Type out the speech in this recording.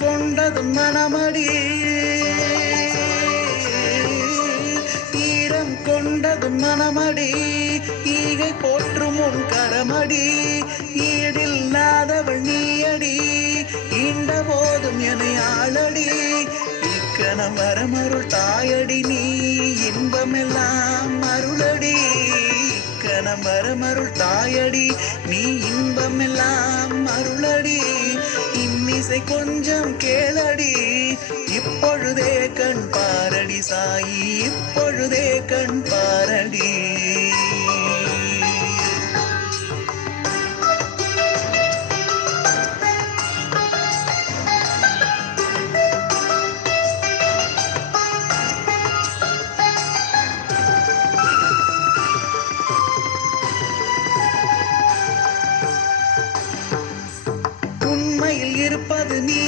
கொண்டதும் மனமடி ஈரம் கொண்டதும் மனமடி ஈகை போற்றும் உன் கரமடி ஈடில்லாதவள் நீயடி ஈண்ட போதும் என ஆளடி இக்கணம் வரமருள் தாயடி நீ இன்பமெல்லாம் அருளடி இக்கணம் வரமருள் தாயடி நீ இன்பமெல்லாம் அருளடி இன்னிசை கொஞ்சம் கேளடி இப்பொழுதே கண் பாரடி சாயி இப்பொழுதே கண் பாரடி உண்மையில் இருப்பது நீ